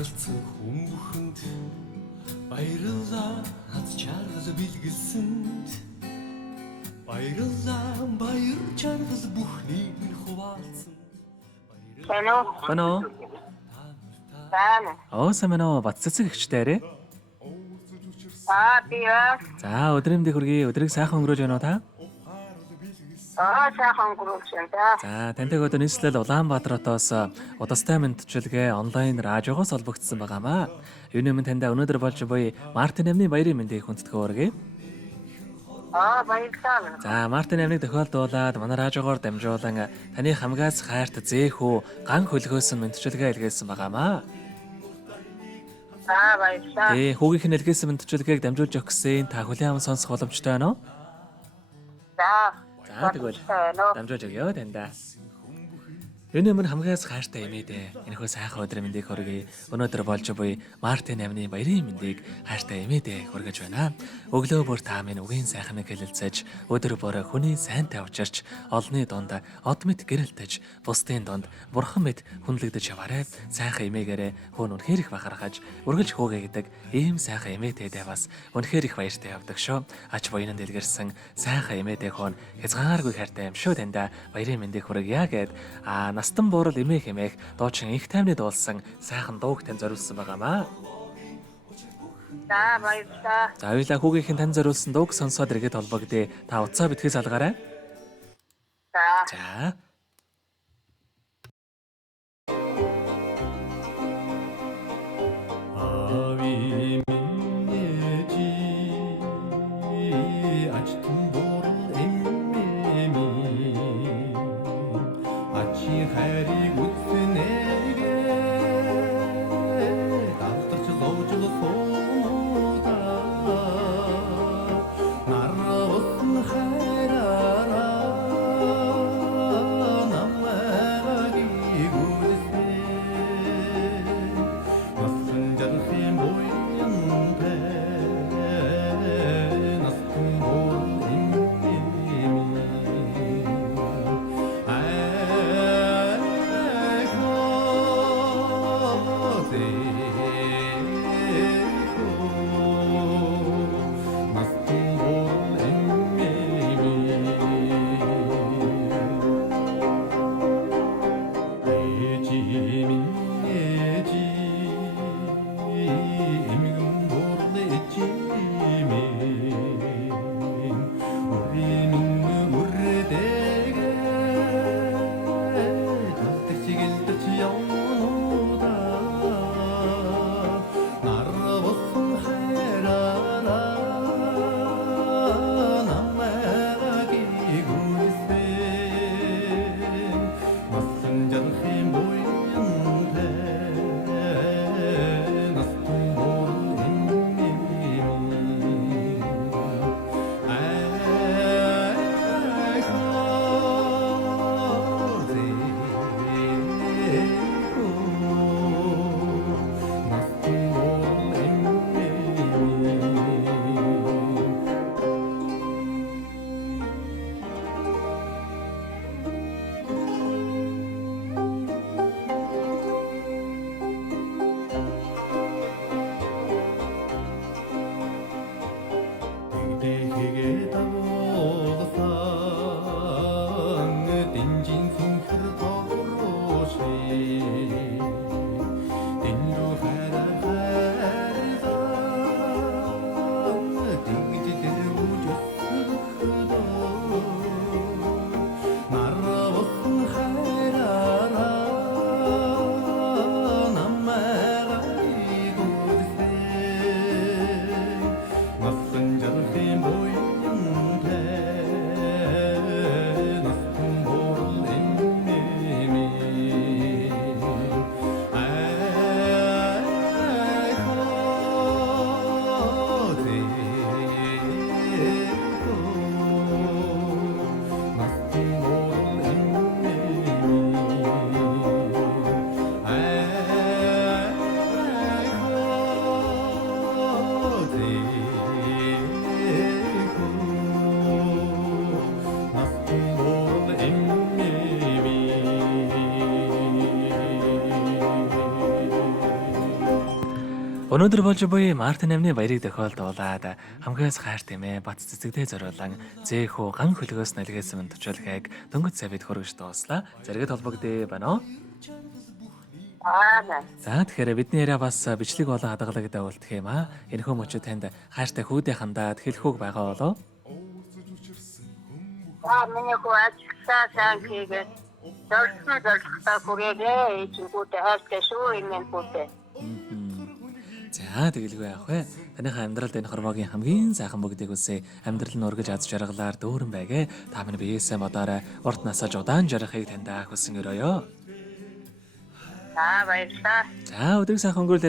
Харилцсан хүмүүхэнд баярлалаа хаз чаргал билгэлсэнд баярлалаа баяр чаргал бүхнийг хуваалцсан Бано. Самано баццэг ихчтэй арай. Бия. За өдрийн мэндийг хүргэе. Өдрийг сайхан өнгөрөөж байна уу та? Сайхан өнгөрөөж байна. За тантай одоо нийслэл Улаанбаатаратоос удастай мэдчилгээ онлайн радиогоос олбогдсон байгаамаа. Юуны минь танда өнөөдөр болж буй Мартин амны баярын мэндийг хүндэтгэж өргөе. Баярлалаа. За Мартин амныг тохиолдуулаад манай радиогоор дамжуулан таны хамгаас хайрт зээх ган хөлгөөс нь мэдчилгээ илгээсэн байгаамаа. Баярлалаа. Хүүгийнх нь илгээсэн мэдчилгээг дамжуулж өгөх гэсэн та хүлээн аван сонсох боломжтой байна уу? За тэгвэл дамжуулж өгье тандаа. Энэ өмнө хамгаас хайртай эмээдээ энэхүү сайхан өдрийн мэндийг хүргэе. Өнөөдөр болж буй Мартин амны баярын мэндийг хайртай эмээдээ хүргэж байна. Өглөө бүр та минь үгийн сайхныг хэлэлцэж, өдөр бүр хүний сайнтай учирч, олны дунд од мэд гэрэлтэж, бусдын дунд бурхан мэд хүнлэгдэж яваарай. Сайхан эмээгээрээ хөөн үнэхээр их бахархаж, үргэлж хөөгэй гэдэг ийм сайхан эмээтэйдээ бас үнэхээр их баяртай явдаг шүү. Ач буянанд дэлгэрсэн сайхан эмээдээ хөөн хязгааргүй хайртай юм шүү тандаа. Баярын мэндийг хүргье гэд настан буурал эмээх эмээх дуучин их тайвны дуулсан сайхан дууг тань зориулсан байгаамаа. Баярлалаа. За хоёулаа хүүгийнхэн тань зориулсан дууг сонсоод иргэд холбогдъё. Та утсаа битгий салгаарай. За. Өнөөдөр болж буй Мартин амны баярыг тохиолдуулаад хамгаас хайр тэмээ бат цэцэгдээ зориулан зэхүү ган хөлгөөс нэлгээсэн төвчөлхийг дөнгөж савид хөргөж дууслаа. Зэрэгэд холбогдъё байна уу? За тэгэхээр бидний яриа бас бичлэг болон хадгалагтай үлдэх юм аа. Энэхүү мөчөд танд хайртай хүүдээ хандаад хэлэхүүг байгаа болов? Миний хүү ажилтаа сайн хийгээд зорилготой хүрээгээ чигүүтэй хайртай шүү энэ хүүтэй. За тэгэлгүй яах вэ? Таныхаа амьдралд энэ хорвоогийн хамгийн сайхан бүгдийг үсэ амьдрал нь ургаж аз жаргалаар дүүрэн байгээ. Та минь биесээ модоорой урт насаж удаан жаргахыг таньдаа хүсэн өрөөё. За баярлалаа. За өдрийг сайхан өнгөрүүлээрэй.